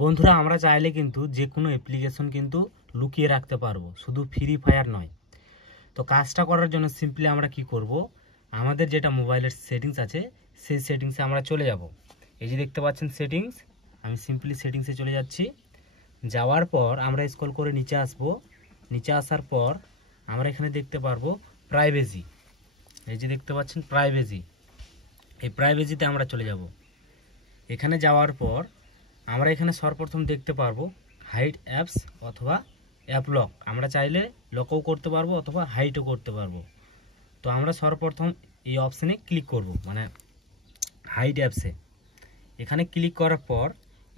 বন্ধুরা আমরা চাইলে কিন্তু যে কোনো অ্যাপ্লিকেশন কিন্তু লুকিয়ে রাখতে পারবো, শুধু ফ্রি ফায়ার নয়। তো কাজটা করার জন্য সিম্পলি আমরা কি করব, আমাদের যেটা মোবাইলের সেটিংস আছে সেই সেটিংসে আমরা চলে যাব। এই যে দেখতে পাচ্ছেন সেটিংস, আমি সিম্পলি সেটিংসে চলে যাচ্ছি। যাওয়ার পর আমরা স্ক্রল করে নিচে আসব। নিচে আসার পর আমরা এখানে দেখতে পারবো প্রাইভেসি। এই যে দেখতে পাচ্ছেন প্রাইভেসি, এই প্রাইভেসিতে আমরা চলে যাব। এখানে যাওয়ার পর আমরা এখানে সর্বপ্রথম দেখতে পারবো হাইড অ্যাপস অথবা অ্যাপ লক। আমরা চাইলে লকও করতে পারবো অথবা হাইডও করতে পারবো। তো আমরা সর্বপ্রথম এই অপশানে ক্লিক করব, মানে হাইড অ্যাপসে। এখানে ক্লিক করার পর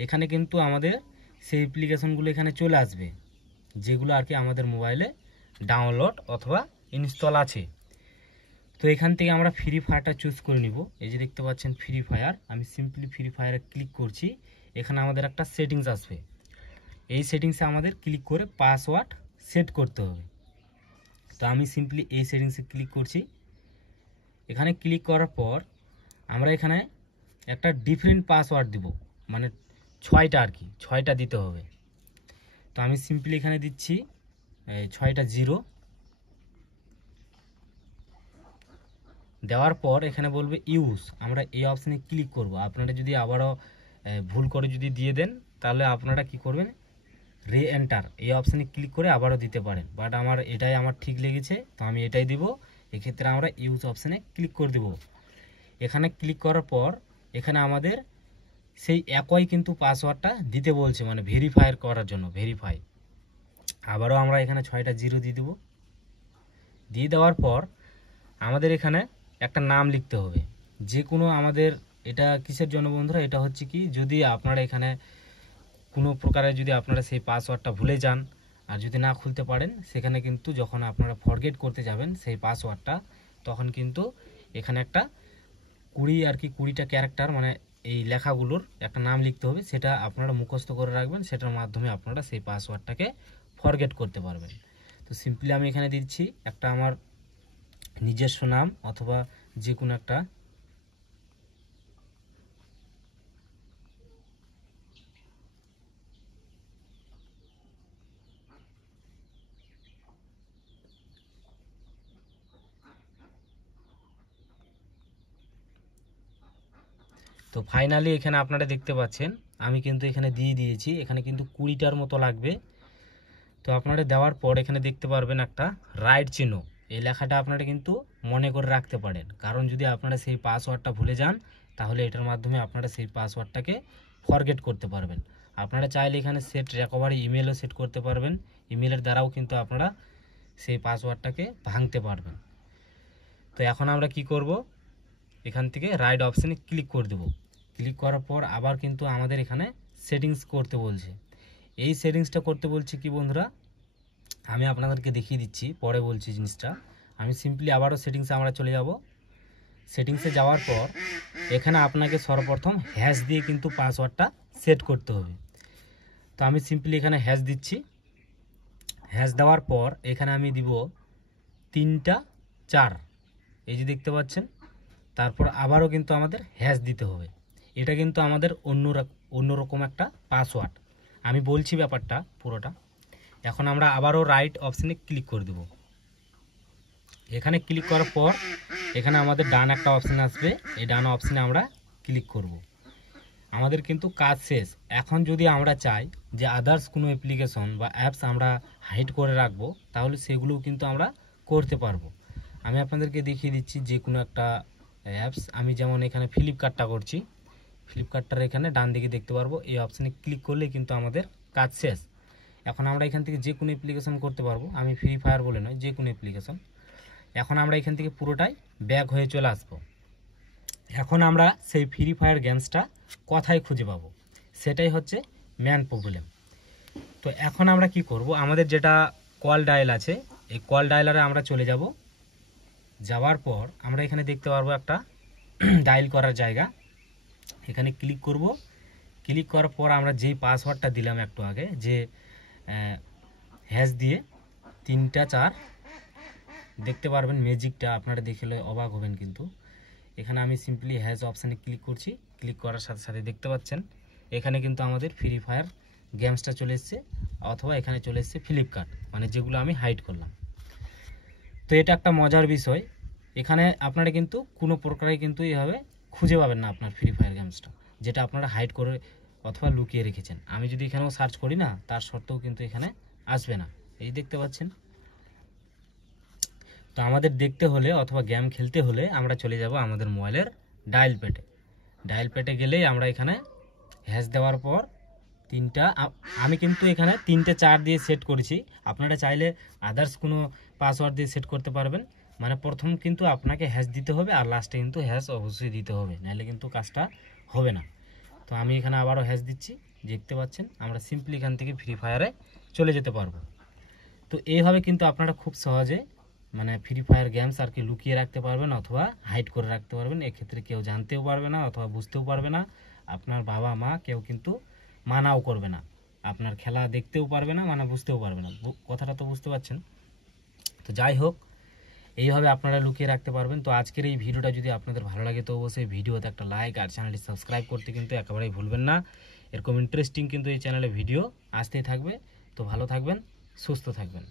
এখানে কিন্তু আমাদের সেই অ্যাপ্লিকেশনগুলো এখানে চলে আসবে, যেগুলো আর কি আমাদের মোবাইলে ডাউনলোড অথবা ইনস্টল আছে। তো এখান থেকে আমরা ফ্রি ফায়ারটা চুজ করে নিব। এই যে দেখতে পাচ্ছেন ফ্রি ফায়ার, আমি সিম্পলি ফ্রি ফায়ারে ক্লিক করছি। এখানে আমাদের একটা সেটিংস আসবে, এই সেটিংসে আমাদের ক্লিক করে পাসওয়ার্ড সেট করতে হবে। তো আমি সিম্পলি এই সেটিংসে ক্লিক করছি। এখানে ক্লিক করার পর আমরা এখানে একটা ডিফারেন্ট পাসওয়ার্ড দিব, মানে 6টা আর কি, 6টা দিতে হবে। তো আমি সিম্পলি এখানে দিচ্ছি 6টা 0। দেওয়ার পর এখানে বলবে ইউজ, আমরা এই অপশানে ক্লিক করব। আপনারা যদি আবারও ভুল করে যদি দিয়ে দেন তাহলে আপনারা কি করবেন, রি এন্টার এই অপশানে ক্লিক করে আবারও দিতে পারেন, বাট এটাই আমার ঠিক লেগেছে, তো আমি এটাই দিব। এক্ষেত্রে আমরা ইউজ অপশানে ক্লিক করে দেব। এখানে ক্লিক করার পর এখানে আমাদের সেই একই কিন্তু পাসওয়ার্ডটা দিতে বলছে, মানে ভেরিফাই করার জন্য, ভেরিফাই। আবারও আমরা এখানে 6টা 0 দিয়ে দেব। দিয়ে দেওয়ার পর আমাদের এখানে একটা নাম লিখতে হবে, যে কোনো আমাদের। এটা কিসের জন্য বন্ধুরা, এটা হচ্ছে কি, যদি আপনারা এখানে কোনো প্রকারে যদি আপনারা সেই পাসওয়ার্ডটা ভুলে যান আর যদি না খুলতে পারেন, সেখানে কিন্তু যখন আপনারা ফরগেট করতে যাবেন সেই পাসওয়ার্ডটা, তখন কিন্তু এখানে একটা 20টা ক্যারেক্টার, মানে এই লেখাগুলোর একটা নাম লিখতে হবে, সেটা আপনারা মুখস্থ করে রাখবেন। সেটার মাধ্যমে আপনারা সেই পাসওয়ার্ডটাকে ফরগেট করতে পারবেন। তো সিম্পলি আমি এখানে দিচ্ছি একটা আমার নিজস্ব নাম অথবা যে কোনো একটা। তো ফাইনালি এখানে আপনারা দেখতে পাচ্ছেন আমি কিন্তু এখানে দিয়ে দিয়েছি। এখানে কিন্তু 20টার মতো লাগবে। তো আপনারা দেওয়ার পর এখানে দেখতে পারবেন একটা রাইট চিহ্ন, এই লেখাটা আপনারা কিন্তু মনে করে রাখতে পারেন, কারণ যদি আপনারা সেই পাসওয়ার্ডটা ভুলে যান তাহলে এটার মাধ্যমে আপনারা সেই পাসওয়ার্ডটাকে ফরগেট করতে পারবেন। আপনারা চাইলে এখানে সেট রিকভারি ইমেলও সেট করতে পারবেন, ইমেলের দ্বারাও কিন্তু আপনারা সেই পাসওয়ার্ডটাকে ভাঙতে পারবেন। তো এখন আমরা কি করব, এখান থেকে রাইট অপশানে ক্লিক করে দেব। ক্লিক করার পর আবার কিন্তু আমাদের এখানে সেটিংস করতে বলছে। এই সেটিংসটা করতে বলছি কি বন্ধুরা, আমি আপনাদেরকে দেখিয়ে দিচ্ছি, পরে বলছি জিনিসটা। আমি সিম্পলি আবারও সেটিংসে আমরা চলে যাব। সেটিংসে যাওয়ার পর এখানে আপনাকে সর্বপ্রথম হ্যাশ দিয়ে কিন্তু পাসওয়ার্ডটা সেট করতে হবে। তো আমি সিম্পলি এখানে হ্যাশ দিচ্ছি। হ্যাশ দেওয়ার পর এখানে আমি দিব 3টা 4, এই যে দেখতে পাচ্ছেন। তারপর আবারও কিন্তু আমাদের হ্যাশ দিতে হবে। এটা কিন্তু আমাদের অন্যরকম একটা পাসওয়ার্ড। আমি বলছি ব্যাপারটা পুরোটা। এখন আমরা আবারও রাইট অপশানে ক্লিক করে দেব। এখানে ক্লিক করার পর এখানে আমাদের ডান একটা অপশান আসবে, এই ডান অপশানে আমরা ক্লিক করব। আমাদের কিন্তু কাজ শেষ। এখন যদি আমরা চাই যে আদার্স কোনো অ্যাপ্লিকেশন বা অ্যাপস আমরা হাইড করে রাখবো, তাহলে সেগুলোও কিন্তু আমরা করতে পারবো। আমি আপনাদেরকে দেখিয়ে দিচ্ছি যে কোনো একটা অ্যাপস। আমি যেমন এখানে ফ্লিপকার্টটা করছি, ফ্লিপকার্টটার এখানে ডান দিকে দেখতে পারবো, এই অপশানে ক্লিক করলে কিন্তু আমাদের কাজ শেষ। এখন আমরা এখান থেকে যে কোনো অ্যাপ্লিকেশন করতে পারবো, আমি ফ্রি ফায়ার বলে নয়, যে কোনো অ্যাপ্লিকেশন। এখন আমরা এখান থেকে পুরোটাই ব্যাক হয়ে চলে আসবো। এখন আমরা সেই ফ্রি ফায়ার গেমসটা কোথায় খুঁজে পাবো, সেটাই হচ্ছে মেন প্রবলেম। তো এখন আমরা কি করব, আমাদের যেটা কল ডায়াল আছে, এই কল ডায়ালারে আমরা চলে যাব। যাওয়ার পর আমরা এখানে দেখতে পারবো একটা ডায়াল করার জায়গা, এখানে ক্লিক করব। ক্লিক করার পর আমরা যেই পাসওয়ার্ডটা দিলাম একটু আগে, যে হ্যাশ দিয়ে 3টা 4, দেখতে পারবেন ম্যাজিকটা, আপনারা দেখলে অবাক হবেন। কিন্তু এখানে আমি সিম্পলি হ্যাশ অপশানে ক্লিক করছি। ক্লিক করার সাথে সাথে দেখতে পাচ্ছেন এখানে কিন্তু আমাদের ফ্রি ফায়ার গেমসটা চলে এসছে, অথবা এখানে চলে এসছে ফ্লিপকার্ট, মানে যেগুলো আমি হাইড করলাম। তো এটা একটা মজার বিষয়, এখানে আপনারা কিন্তু কোনো প্রকারে কিন্তু এইভাবে খুঁজে পাবেন না আপনার ফ্রি ফায়ার গেমসটা, যেটা আপনারা হাইড করে অথবা লুকিয়ে রেখেছেন। আমি যদি এখানেও সার্চ করি না, তার সত্ত্বেও কিন্তু এখানে আসবে না, এই দেখতে পাচ্ছেন। তো আমাদের দেখতে হলে অথবা গেম খেলতে হলে আমরা চলে যাব আমাদের মোবাইলের ডায়াল প্যাডে। ডায়াল প্যাডে গেলেই আমরা এখানে হ্যাশ দেওয়ার পর আমি কিন্তু এখানে 3টে 4 দিয়ে সেট করেছি, আপনারা চাইলে আদার্স কোনো পাসওয়ার্ড দিয়ে সেট করতে পারবেন। মানে প্রথম কিন্তু আপনাকে হ্যাশ দিতে হবে, আর লাস্টে কিন্তু হ্যাশ অবশ্যই দিতে হবে, নাহলে কিন্তু কাজটা হবে না। তো আমি এখানে আবারও হ্যাশ দিচ্ছি, দেখতে পাচ্ছেন আমরা সিম্পলি এখান থেকে ফ্রি ফায়ারে চলে যেতে পারবো। তো এইভাবে কিন্তু আপনারা খুব সহজে মানে ফ্রি ফায়ার গেমস আর কি লুকিয়ে রাখতে পারবেন অথবা হাইড করে রাখতে পারবেন। এক্ষেত্রে কেউ জানতেও পারবে না অথবা বুঝতেও পারবে না, আপনার বাবা মা কেউ কিন্তু মানাও করবে না, আপনার খেলা দেখতেও পারবে না, মানে বুঝতেও পারবে না। কথাটা তো বুঝতে পারছেন। তো যাই হোক, এইভাবে আপনারা লুকিয়ে রাখতে পারবেন। তো আজকের এই ভিডিওটা যদি আপনাদের ভালো লাগে তো অবশ্যই ভিডিওতে একটা লাইক আর চ্যানেলটি সাবস্ক্রাইব করতে কিন্তু একেবারেই ভুলবেন না। এরকম ইন্টারেস্টিং কিন্তু এই চ্যানেলে ভিডিও আসতেই থাকবে। তো ভালো থাকবেন, সুস্থ থাকবেন।